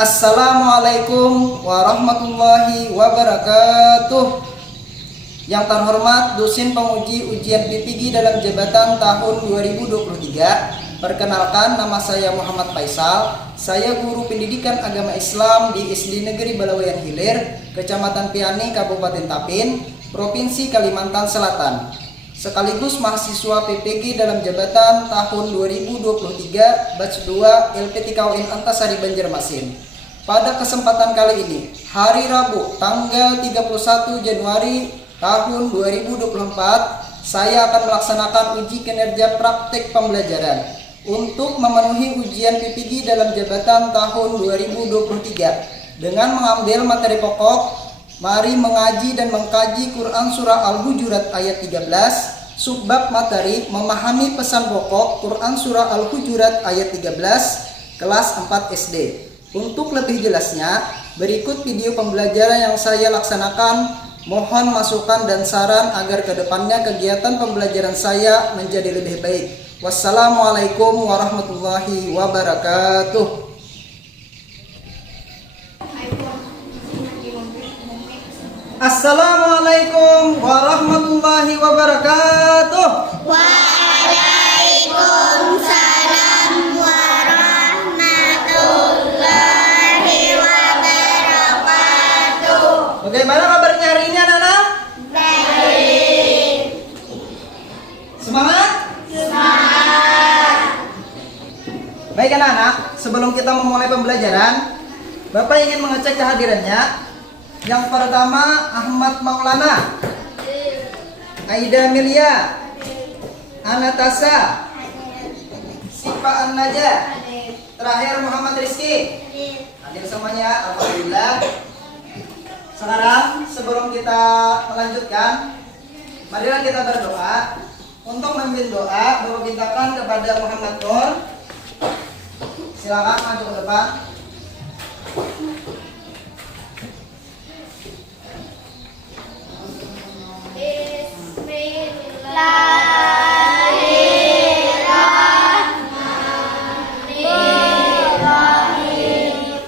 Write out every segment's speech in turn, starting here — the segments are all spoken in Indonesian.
Assalamualaikum warahmatullahi wabarakatuh. Yang terhormat dosen penguji ujian PPG dalam jabatan tahun 2023. Perkenalkan, nama saya Muhammad Faisal. Saya guru pendidikan agama Islam di SD Negeri Balawayan Hilir, Kecamatan Piani, Kabupaten Tapin, Provinsi Kalimantan Selatan. Sekaligus mahasiswa PPG dalam jabatan tahun 2023 batch 2 LPTKUN Antasari Banjarmasin. Pada kesempatan kali ini, hari Rabu tanggal 31 Januari tahun 2024, saya akan melaksanakan uji kinerja praktek pembelajaran untuk memenuhi ujian PPG dalam jabatan tahun 2023 dengan mengambil materi pokok. Mari mengaji dan mengkaji Quran Surah Al-Hujurat ayat 13, subbab materi memahami pesan pokok Quran Surah Al-Hujurat ayat 13, kelas 4 SD. Untuk lebih jelasnya, berikut video pembelajaran yang saya laksanakan. Mohon masukan dan saran agar kedepannya kegiatan pembelajaran saya menjadi lebih baik. Wassalamualaikum warahmatullahi wabarakatuh. Assalamualaikum warahmatullahi wabarakatuh. Waalaikumsalam warahmatullahi wabarakatuh. Bagaimana kabarnya hari ini anak-anak? Baik. Semangat? Semangat. Baik anak-anak, sebelum kita memulai pembelajaran, Bapak ingin mengecek kehadirannya. Yang pertama, Ahmad Maulana, Aida Milia, Anatasa, Sipa An-Naja, terakhir Muhammad Rizky. Hadir semuanya, alhamdulillah. Sekarang sebelum kita melanjutkan, marilah kita berdoa. Untuk memimpin doa, Bapak mintakan kepada Muhammad Nur. Silakan maju ke depan. Bismillahirrahmanirrahim.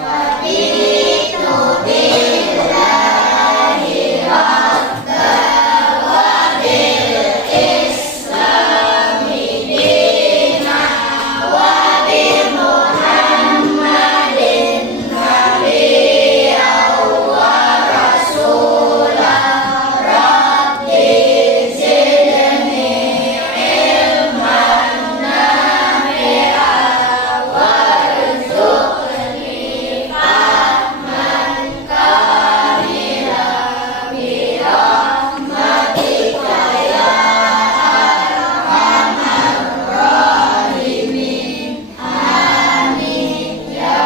Raditu billahi rabbal wa bil islami dinan wa bi Muhammadin nabiyyan wa rasulan. Rabbi zidni ilman nafi'an warzuqni fahman kamilan bi rahmatika ya arhamar rahimin. Amin ya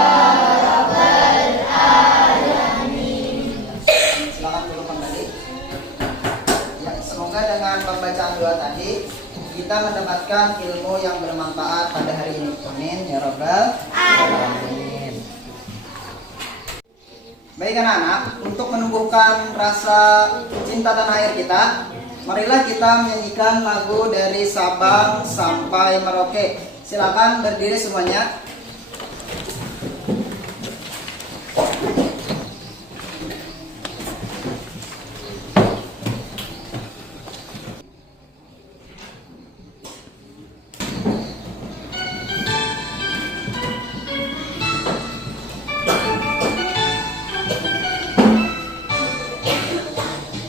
rabbal alamin. Silakan dulu kembali. Ya, semoga dengan pembacaan doa tadi kita mendapatkan ilmu yang bermanfaat pada hari ini. Amin ya rabbal alamin. Baik anak-anak, untuk menumbuhkan rasa cinta tanah air kita, marilah kita menyanyikan lagu dari Sabang sampai Merauke. Silakan berdiri semuanya.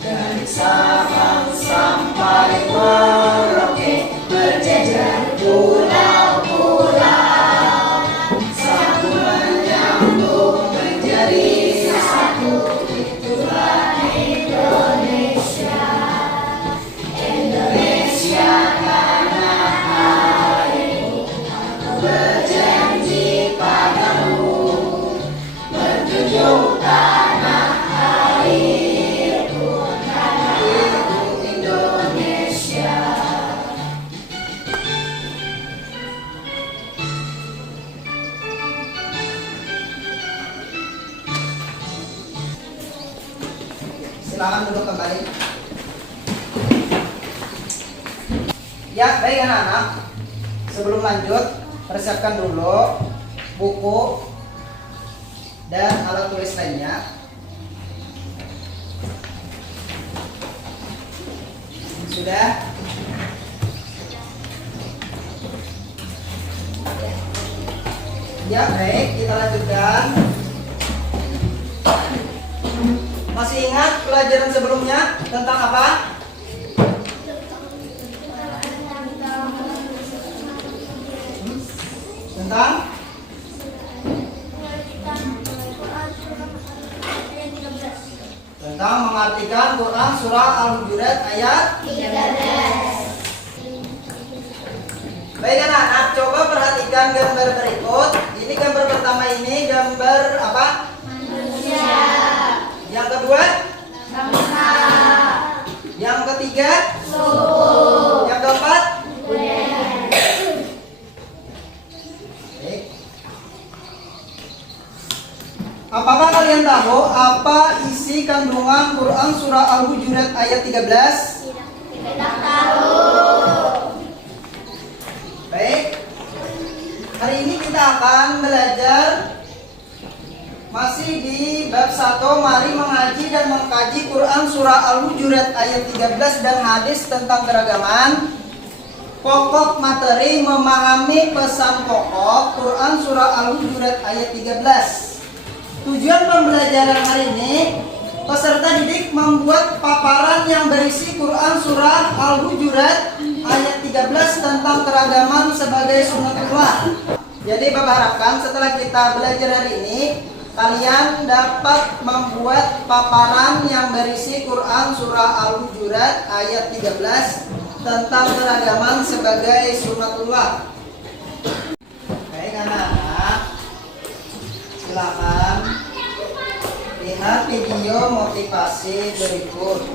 Dari Sabang sampai Merauke, berjejer pulau-pulau, satu menyambung menjadi satu. Itulah Indonesia, Indonesia tanah airku. Aku berjanji padamu, menjunjung tanah airku, tanah airku Indonesia. Silakan duduk kembali. Ya, baik anak-anak. Sebelum lanjut, persiapkan dulu buku dan alat tulis lainnya. Sudah? Ya, baik, kita lanjutkan. Masih ingat pelajaran sebelumnya tentang apa? Tentang mengartikan Quran surah Al-Hujurat ayat 13. Baik anak-anak, coba perhatikan gambar berikut. Ini gambar pertama ini gambar apa? Manusia. Yang kedua? Bangsa. Yang ketiga? Suku. Yang keempat? Budaya. Baik. Apakah kalian tahu apa isi kandungan Quran surah Al-Hujurat ayat 13? Tidak tahu. Baik. Hari ini kita akan belajar masih di bab 1, mari mengaji dan mengkaji Quran surah Al-Hujurat ayat 13 dan hadis tentang keragaman. Pokok materi memahami pesan pokok Quran surah Al-Hujurat ayat 13. Tujuan pembelajaran hari ini, peserta didik membuat paparan yang berisi Quran surah Al-Hujurat ayat 13 tentang keragaman sebagai sunnatullah. Jadi Bapak harapkan setelah kita belajar hari ini, kalian dapat membuat paparan yang berisi Quran surah Al-Hujurat ayat 13 tentang keragaman sebagai sunnatullah. Baik anak-anak, silakan lihat video motivasi berikut.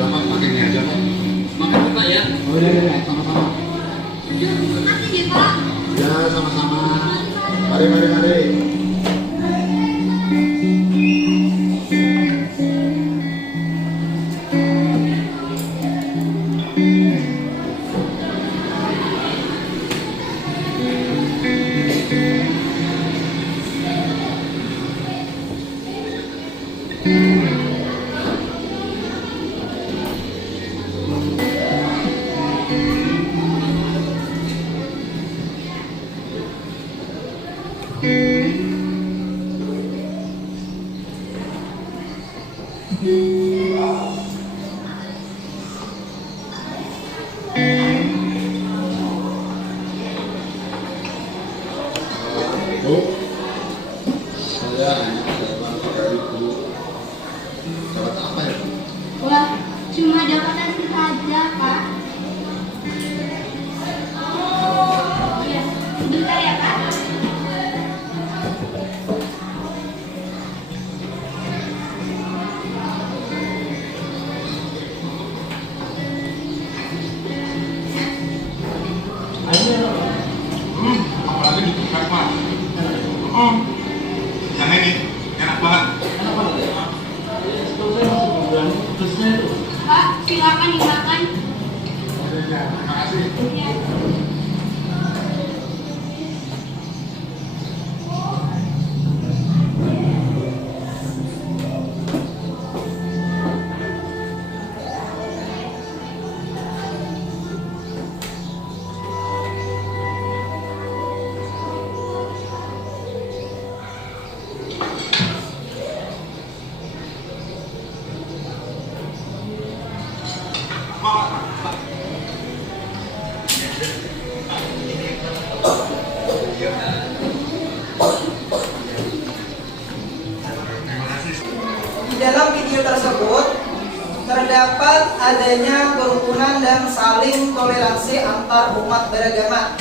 Selamat makan ini aja Pak. Makan tuh Pak ya. Oh iya, sama-sama. Makasih ya Pak. Ya sama-sama. Mari. Bu, saya hanya dapat 3.000. Dapat apa ya Pak? Wah, cuma dapat nasi saja Pak. Iya, sebentar ya Pak. Apalagi ditukar Pak. Yang ini enak banget. Pak, silakan dimakan. Ya, terima kasih. Ya. Di dalam video tersebut terdapat adanya kerukunan dan saling toleransi antar umat beragama.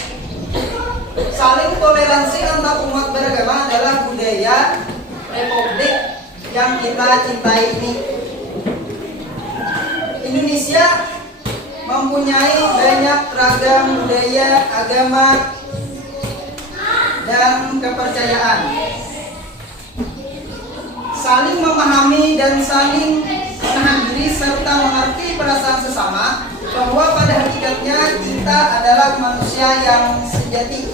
Saling toleransi antar umat beragama adalah budaya Republik yang kita cintai ini. Indonesia mempunyai banyak ragam budaya, agama, dan kepercayaan. Saling memahami dan saling menahan diri serta mengerti perasaan sesama, bahwa pada hakikatnya kita adalah manusia yang sejati.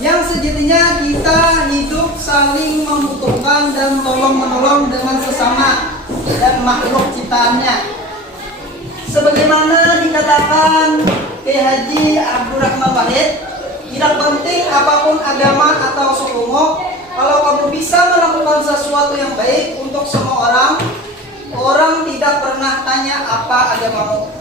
Yang sejatinya kita hidup saling membutuhkan dan tolong-menolong dengan sesama dan makhluk ciptaannya. Sebagaimana dikatakan Kiai Haji Abdurrahman Wahid, tidak penting apapun agama atau sukumu, kalau kamu bisa melakukan sesuatu yang baik untuk semua orang, orang tidak pernah tanya apa agamamu.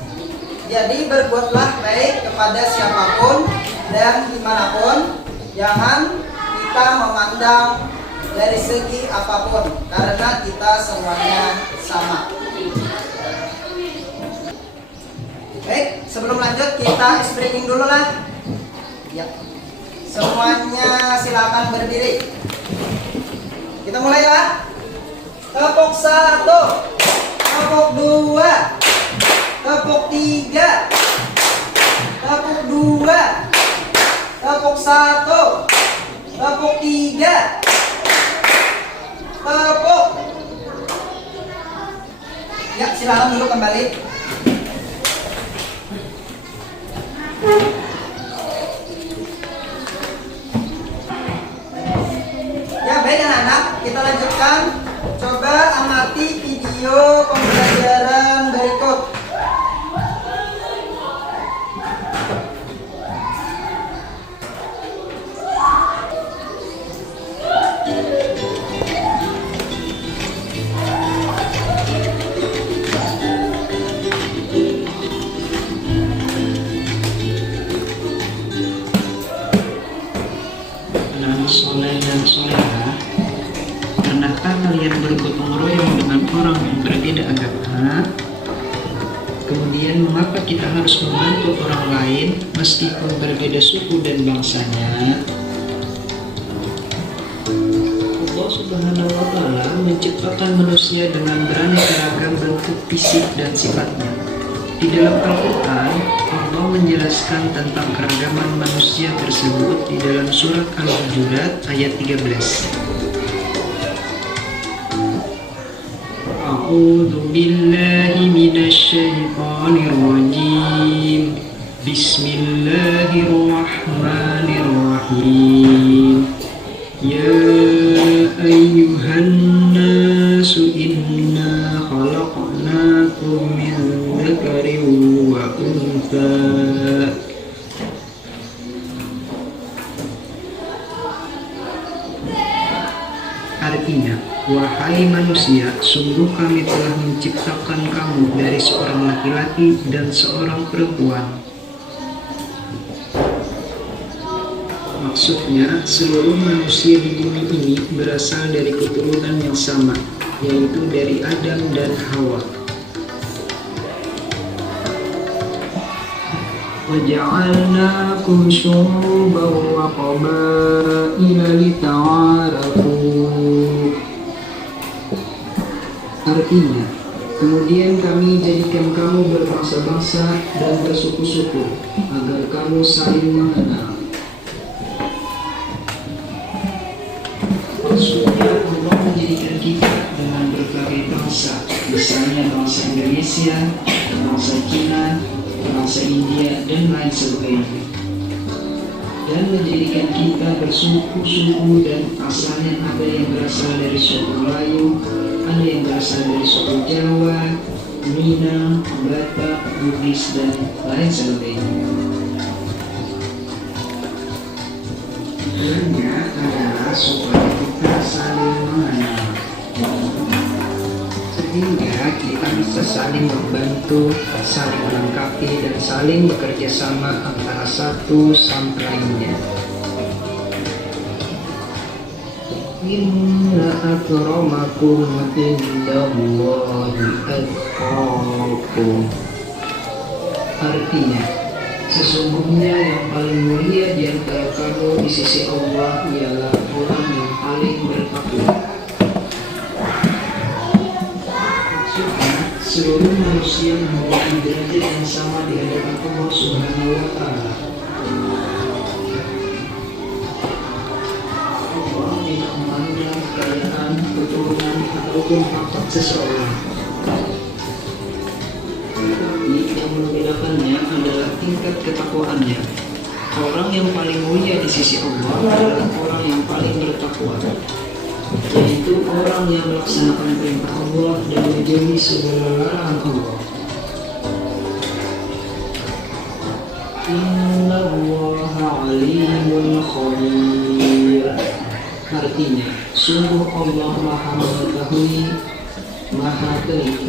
Jadi berbuatlah baik kepada siapapun dan dimanapun. Jangan kita memandang dari segi apapun, karena kita semuanya sama. Baik, sebelum lanjut kita ice breaking dulu lah. Ya, semuanya silakan berdiri. Kita mulailah. Tepuk 1, tepuk 2, tepuk 3, tepuk 2, tepuk 1, tepuk 3, tepuk. Ya, silakan dulu kembali. Ya, baik anak-anak, kita lanjutkan. Coba amati video pembelajaran berikut. Soleh dan soleha, pernahkah kalian bergotong royong dengan orang yang berbeda agama? Kemudian mengapa kita harus membantu orang lain meskipun berbeda suku dan bangsanya? Allah Subhanahu wa Ta'ala menciptakan manusia dengan beraneka ragam bentuk fisik dan sifatnya. Di dalam Al-Quran, Allah menjelaskan tentang keragaman manusia tersebut di dalam surat Al-Hujurat ayat 13. A'udzu billahi minasy syaithanir rajim. Bismillahirrahmanirrahim. Ya ayyuhan nasu inna khalaqnakum min dzakarin wa untha. Artinya, wahai manusia, sungguh kami telah menciptakan kamu dari seorang laki-laki dan seorang perempuan. Maksudnya, seluruh manusia di bumi ini berasal dari keturunan yang sama, yaitu dari Adam dan Hawa. وَجَعَلْنَاكُمْ شُعُوبًا وَقَبَائِلَ لِتَعَارَفُوا. Artinya, kemudian kami jadikan kamu berbangsa-bangsa dan bersuku-suku agar kamu saling mengenal. Maksudnya, Allah menjadikan kita dengan berbagai bangsa, misalnya bangsa Indonesia, bangsa Cina, bangsa India, dan lain sebagainya, dan menjadikan kita bersuku-suku, dan asalnya ada yang berasal dari suku Melayu, ada yang berasal dari suku Jawa, Minang, Batak, Bugis, dan lain sebagainya. Tujuannya adalah supaya kita saling mengenal, sehingga kita bisa saling membantu, saling melengkapi, dan saling bekerja sama antara satu sama lainnya. Inna akramakum indallahi atqakum. Artinya, sesungguhnya yang paling mulia di antara kamu di sisi Allah ialah orang yang paling bertakwa. Maksudnya, seluruh manusia memiliki derajat yang sama di hadapan Allah Subhanahu wa Ta'ala. Allah tidak memandang kekayaan, keturunan, ataupun harta seseorang. Tetapi yang membedakannya adalah tingkat ketakwaannya. Orang yang paling mulia di sisi Allah adalah orang yang paling bertakwa, yaitu orang yang melaksanakan perintah Allah dan menjauhi segala larangan Allah. Inna Allaha alimun khabir. Artinya, sungguh Allah maha mengetahui, maha teliti.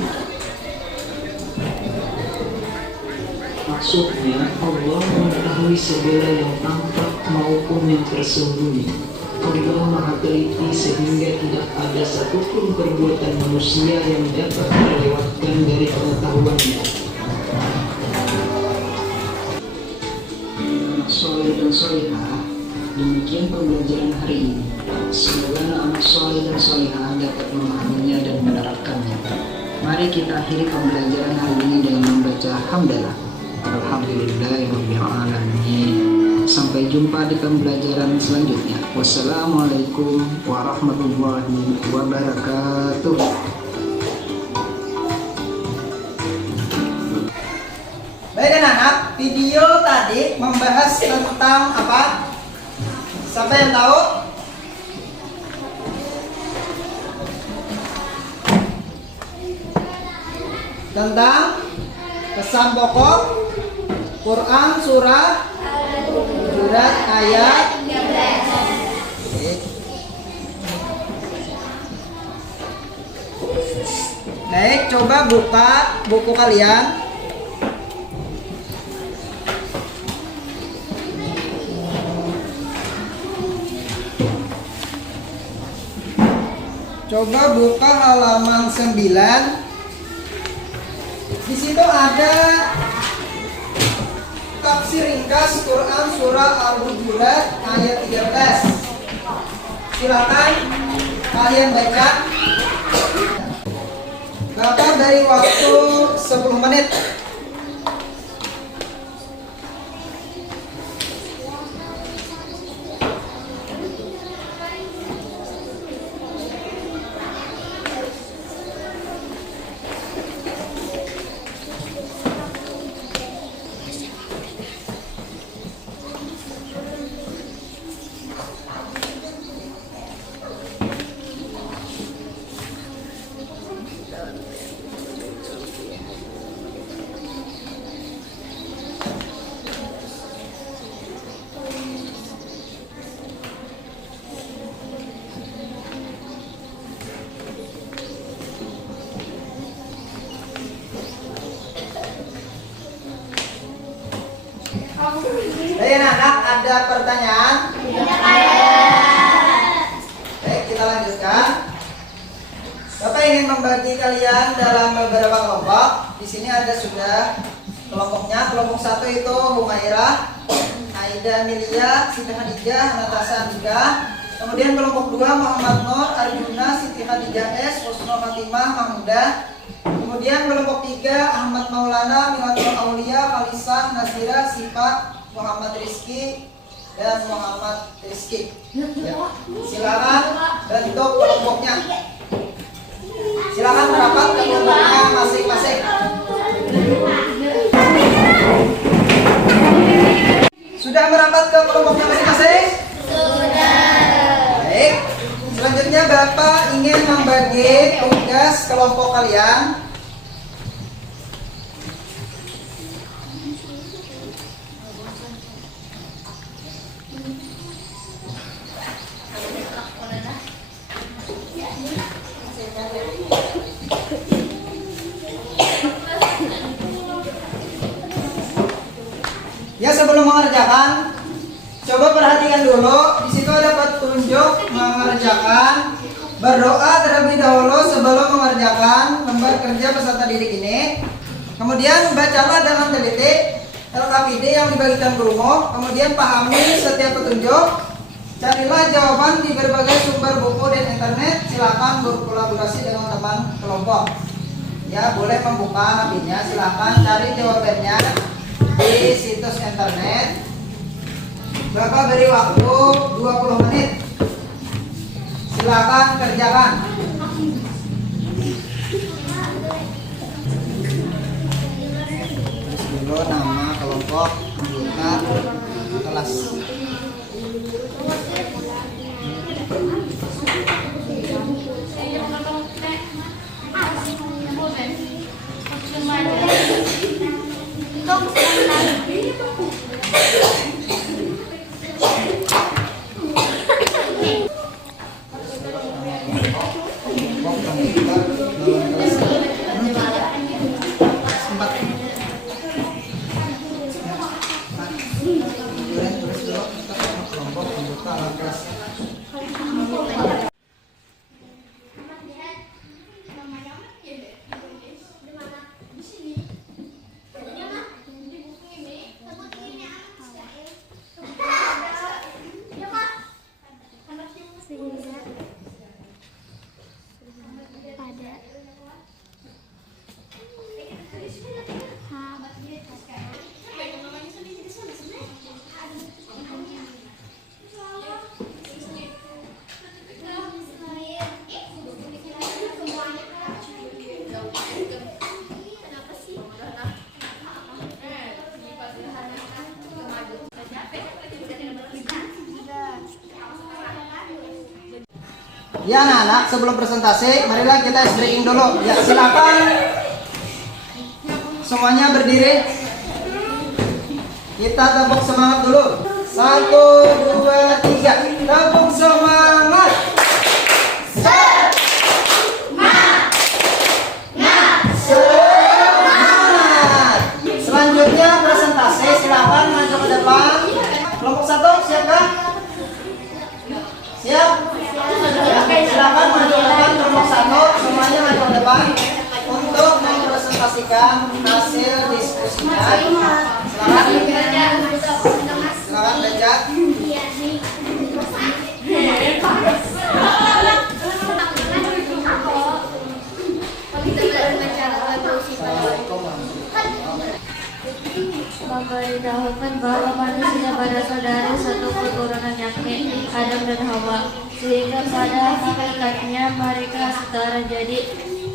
Maksudnya, Allah mengetahui segala yang tampak maupun yang tersembunyi. Allah maha teliti sehingga tidak ada satupun perbuatan manusia yang dapat terlewatkan dari pengetahuannya. Anak soleh dan solehah, demikian pembelajaran hari ini. Semoga anak soleh dan solehah dapat memahaminya dan menerapkannya. Mari kita akhiri pembelajaran hari ini dengan membaca hamdalah. Alhamdulillahirrahmanirrahim. Sampai jumpa di pembelajaran selanjutnya. Wassalamualaikum warahmatullahi wabarakatuh. Baik anak-anak, video tadi membahas tentang apa? Siapa yang tahu? Tentang pesan pokok Quran surah Hujurat ayat 13. Baik, coba buka buku kalian. Coba buka halaman 9. Di situ ada tafsir ringkas Quran surah Al-Hujurat ayat 13. Silakan kalian baca. Bapak dari waktu 10 menit. Baik anak-anak, ada pertanyaan? Baik, kita lanjutkan. Bapak ingin membagi kalian dalam beberapa kelompok. Di sini ada sudah kelompoknya. Kelompok 1 itu Humairah, Aida Milia, Siti Khadijah, Natasha Andika. Kemudian kelompok 2 Muhammad Nur, Arjuna, Siti Khadijah S, Husnul Fatimah, Mahmudah. Kemudian kelompok 3 Ahmad Maulana, Milatul Aulia, Khalisah, Nazira, Sifa, Muhammad Rizki dan Muhammad Rizki. Ya. Silakan bentuk kelompoknya. Silakan merapat ke kelompoknya masing-masing. Sudah merapat ke kelompoknya masing-masing? Sudah. Baik. Selanjutnya Bapak ingin membagi tugas kelompok kalian. Ya, sebelum mengerjakan, coba perhatikan dulu. Di situ ada petunjuk mengerjakan. Berdoa terlebih dahulu sebelum mengerjakan lembar kerja peserta didik ini. Kemudian bacalah dengan teliti LKPD yang dibagikan ke rumah. Kemudian pahami setiap petunjuk. Carilah jawaban di berbagai sumber buku dan internet. Silakan berkolaborasi dengan teman kelompok. Ya, boleh membuka nabinya. Silakan cari jawabannya di situs internet. Bapak beri waktu 20 menit. Silakan kerjakan. Ya anak-anak, sebelum presentasi, marilah kita ice breaking dulu. Ya silakan semuanya berdiri. Kita tepuk semangat dulu. 1, 2, 3. Tepuk semangat. Semangat. Selanjutnya presentasi, silakan maju ke depan. Kelompok 1 siapkah? Siap? Ya, silakan maju ke depan. Kelompok 1 semuanya maju ke depan untuk mempresentasikan hasil diskusinya. Silakan belajar. Memberitahukan bahwa manusia berasal dari satu keturunan yakni Adam dan Hawa, sehingga pada hakikatnya mereka setara. Jadi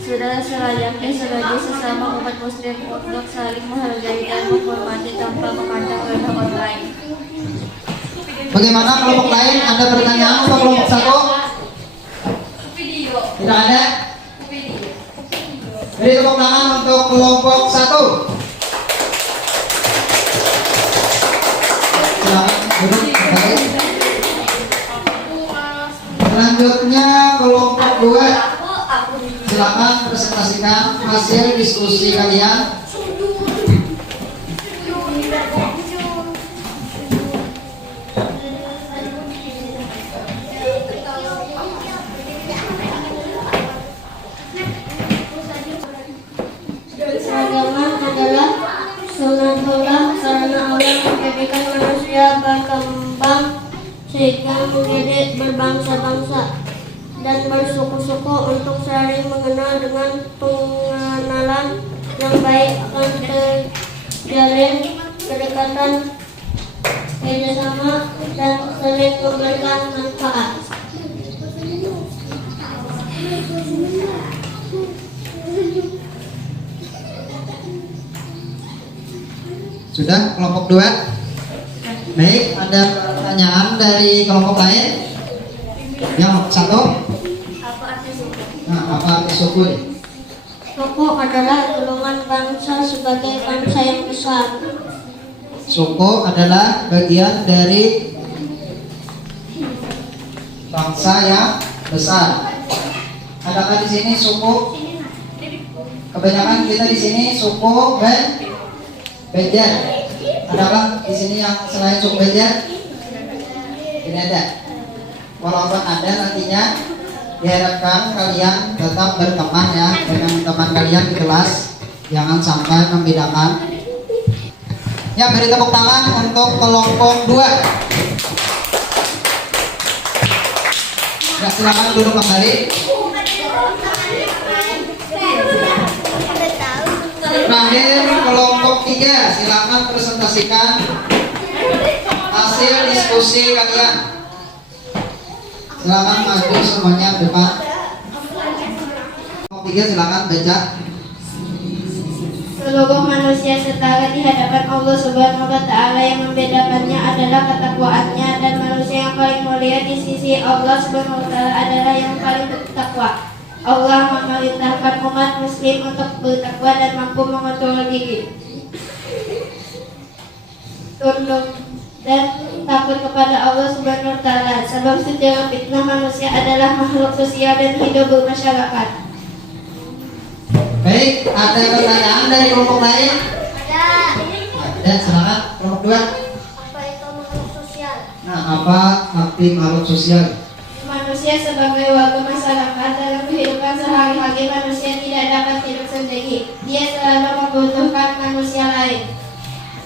sudah selayaknya sebagai sesama umat muslim untuk saling menghargai dan menghormati tanpa memandang rendah orang lain. Bagaimana kelompok lain? Ada pertanyaan untuk kelompok 1? Tidak ada? Beri tepuk tangan untuk kelompok 1. Silakan duduk kembali. Selanjutnya kelompok 2. Silakan presentasikan hasil diskusi kalian. Agama adalah sunatullah karena Allah menjadikan manusia berkembang sehingga menjadi berbangsa-bangsa dan bersuku-suku untuk saling mengenal. Dengan pengenalan yang baik akan terjalin kedekatan, kerjasama, dan saling memberikan manfaat. Sudah kelompok 2? Baik, ada pertanyaan dari kelompok lain? Yang 1? Apa arti suku? Nah, apa arti suku? Suku adalah golongan bangsa sebagai bangsa yang besar. Suku adalah bagian dari bangsa yang besar. Adakah di sini suku? Kebanyakan kita di sini suku Bejar. Adakah di sini yang selain suku Bejar? Tidak ada. Walaupun ada, nantinya diharapkan kalian tetap berteman ya dengan teman kalian di kelas. Jangan sampai membedakan. Ya, beri tepuk tangan untuk kelompok 2. Ya, silakan duduk kembali. Terakhir kelompok 3, silakan presentasikan hasil diskusi kalian. Silakan maju semuanya ke depan. Kelompok 3 silakan baca. Seluruh manusia setara di hadapan Allah Subhanahu wa Ta'ala. Yang membedakannya adalah ketakwaannya, dan manusia yang paling mulia di sisi Allah Subhanahu wa Ta'ala adalah yang paling bertakwa. Allah memerintahkan umat muslim untuk bertakwa dan mampu mengontrol diri, tunduk dan takut kepada Allah Subhanahu wa Ta'ala. Sebab secara fitnah manusia adalah makhluk sosial dan hidup bermasyarakat. Baik, ada pertanyaan dari kelompok lain? Ada. Ada, silakan kelompok 2. Apa itu makhluk sosial? Nah, apa arti makhluk sosial? Manusia sebagai warga masyarakat dalam kehidupan sehari-hari manusia tidak dapat hidup sendiri. Dia selalu membutuhkan manusia lain.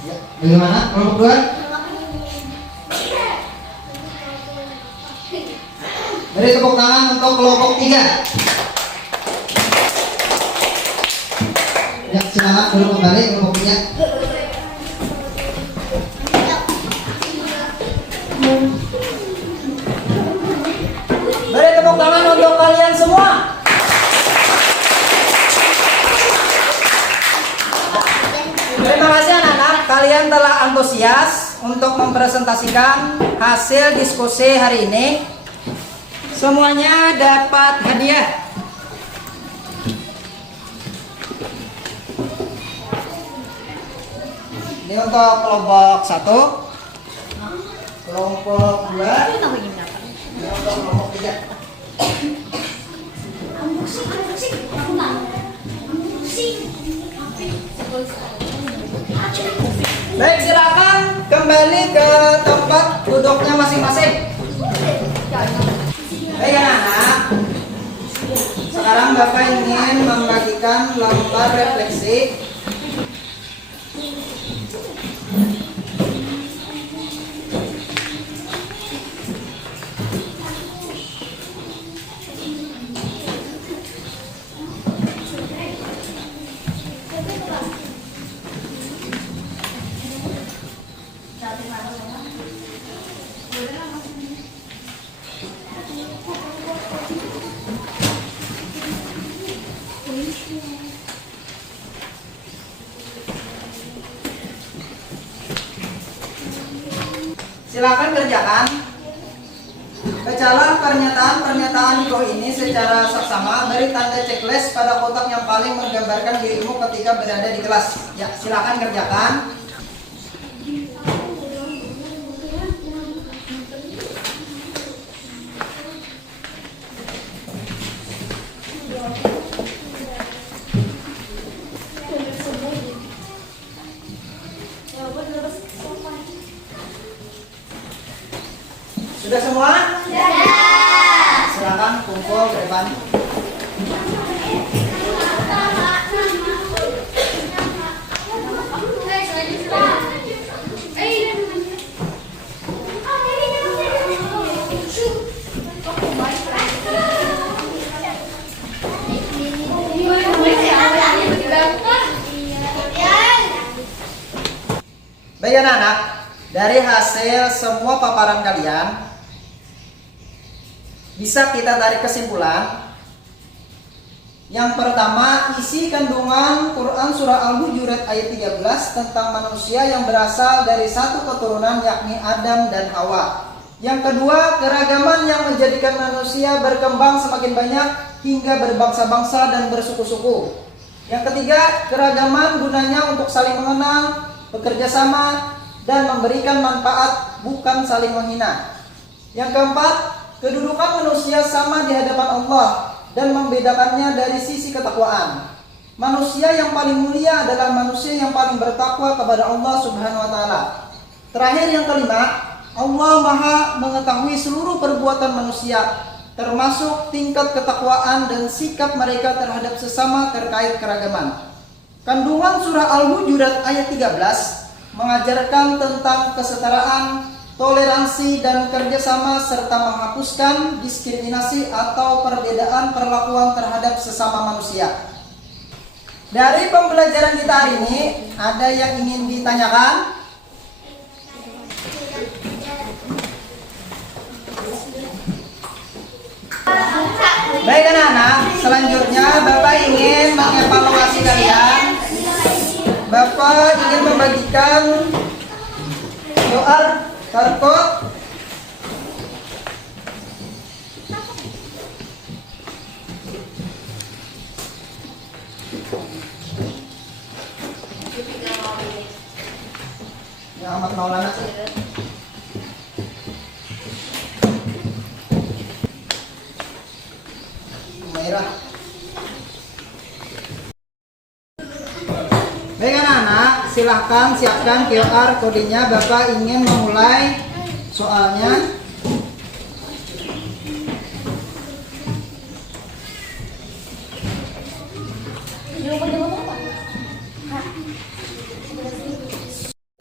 Ya, bagaimana kelompok dua? Beri tepuk tangan untuk kelompok 3. Ya, silakan dulu kembali kelompok 3. Beri tepuk tangan untuk kalian semua. Terima kasih anak-anak, kalian telah antusias untuk mempresentasikan hasil diskusi hari ini. Semuanya dapat hadiah. Ini untuk kelompok 1, kelompok 2, ini untuk kelompok 3. Baik, silakan kembali ke tempat duduknya masing-masing. Baik anak-anak, sekarang Bapak ingin membagikan lembar refleksi. Silakan kerjakan. Bacalah pernyataan-pernyataan di bawah ini secara saksama. Beri tanda checklist pada kotak yang paling menggambarkan dirimu ketika berada di kelas. Ya, silakan kerjakan. Sudah semua? Sudah. Silakan kumpul ke depan. Baik anak-anak, dari hasil semua paparan kalian bisa kita tarik kesimpulan. Yang pertama, isi kandungan Quran surah Al-Hujurat ayat 13 tentang manusia yang berasal dari satu keturunan yakni Adam dan Hawa. Yang kedua, keragaman yang menjadikan manusia berkembang semakin banyak hingga berbangsa-bangsa dan bersuku-suku. Yang ketiga, keragaman gunanya untuk saling mengenal, bekerja sama, dan memberikan manfaat, bukan saling menghina. Yang keempat, kedudukan manusia sama di hadapan Allah dan membedakannya dari sisi ketakwaan. Manusia yang paling mulia adalah manusia yang paling bertakwa kepada Allah Subhanahu wa taala. Terakhir yang kelima, Allah Maha mengetahui seluruh perbuatan manusia, termasuk tingkat ketakwaan dan sikap mereka terhadap sesama terkait keragaman. Kandungan surah Al-Hujurat ayat 13 mengajarkan tentang kesetaraan, toleransi dan kerjasama serta menghapuskan diskriminasi atau perbedaan perlakuan terhadap sesama manusia. Dari pembelajaran kita hari ini, ada yang ingin ditanyakan? Baik anak-anak, selanjutnya Bapak ingin mengevaluasi kalian. Bapak ingin membagikan QR barcode yang amat Maulana merah. Baik anak-anak, silahkan siapkan QR kodenya. Bapak ingin memulai Soalnya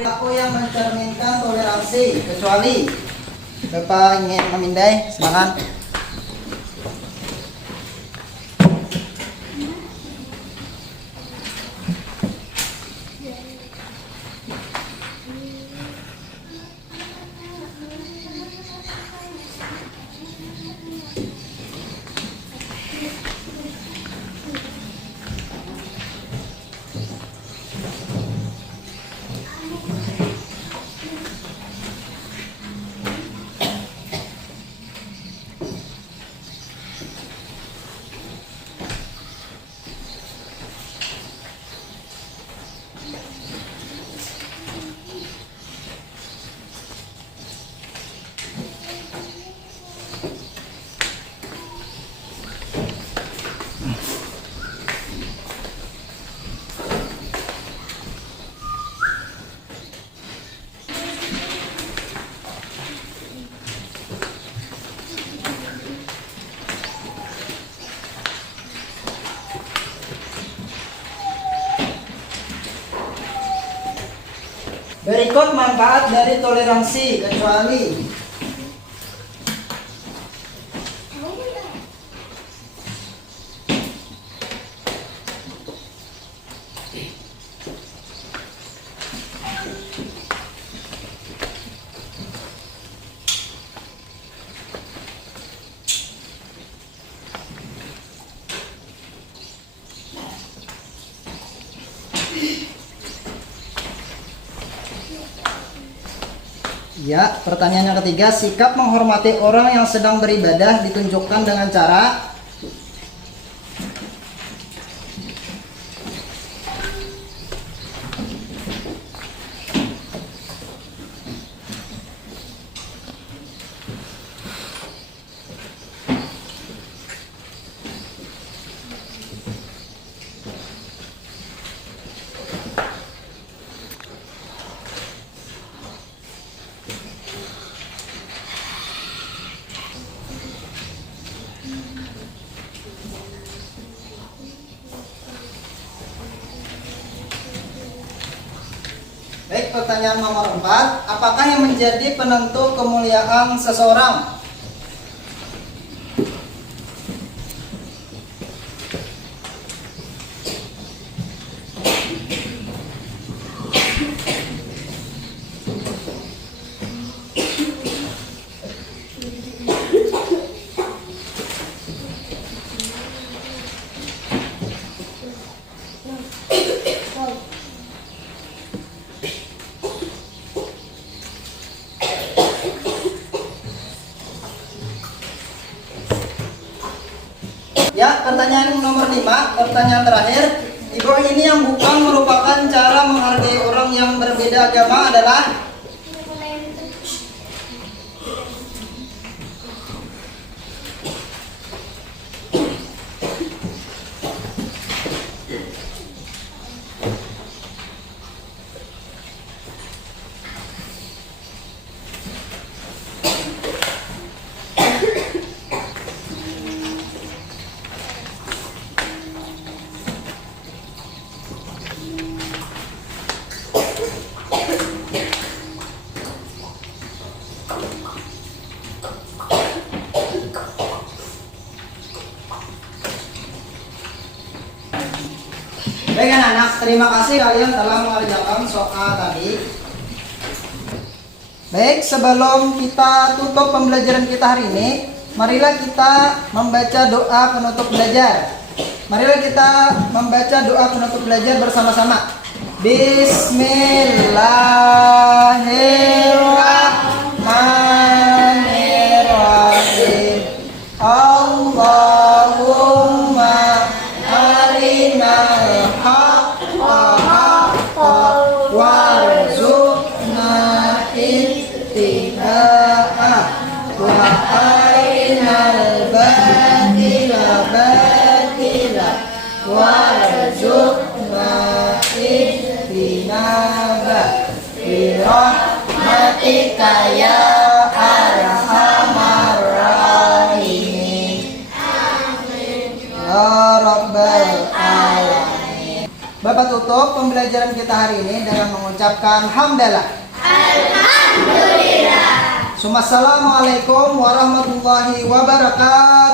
aku yang mencerminkan toleransi, kecuali Bapak ingin memindai, silakan. Berikut manfaat dari toleransi, kecuali ya, pertanyaan yang ketiga, sikap menghormati orang yang sedang beribadah ditunjukkan dengan cara Baik, pertanyaan nomor 4. Apakah yang menjadi penentu kemuliaan seseorang? Ya, pertanyaan nomor 5, pertanyaan terakhir. Ibu ini yang bukan merupakan cara menghargai orang yang berbeda agama adalah baik anak-anak, terima kasih kalian telah mengerjakan soal tadi. Baik, sebelum kita tutup pembelajaran kita hari ini, marilah kita membaca doa penutup belajar. Marilah kita membaca doa penutup belajar bersama-sama. Bismillahirrahmanirrahim. Allahumma arinal haqqa haqqan warzuqna ittiba'ah wa arinal batila batila warzuqna ijtinabah bi rahmatika ya menutup pembelajaran kita hari ini dengan mengucapkan hamdalah. Alhamdulillah. Assalamualaikum warahmatullahi wabarakatuh.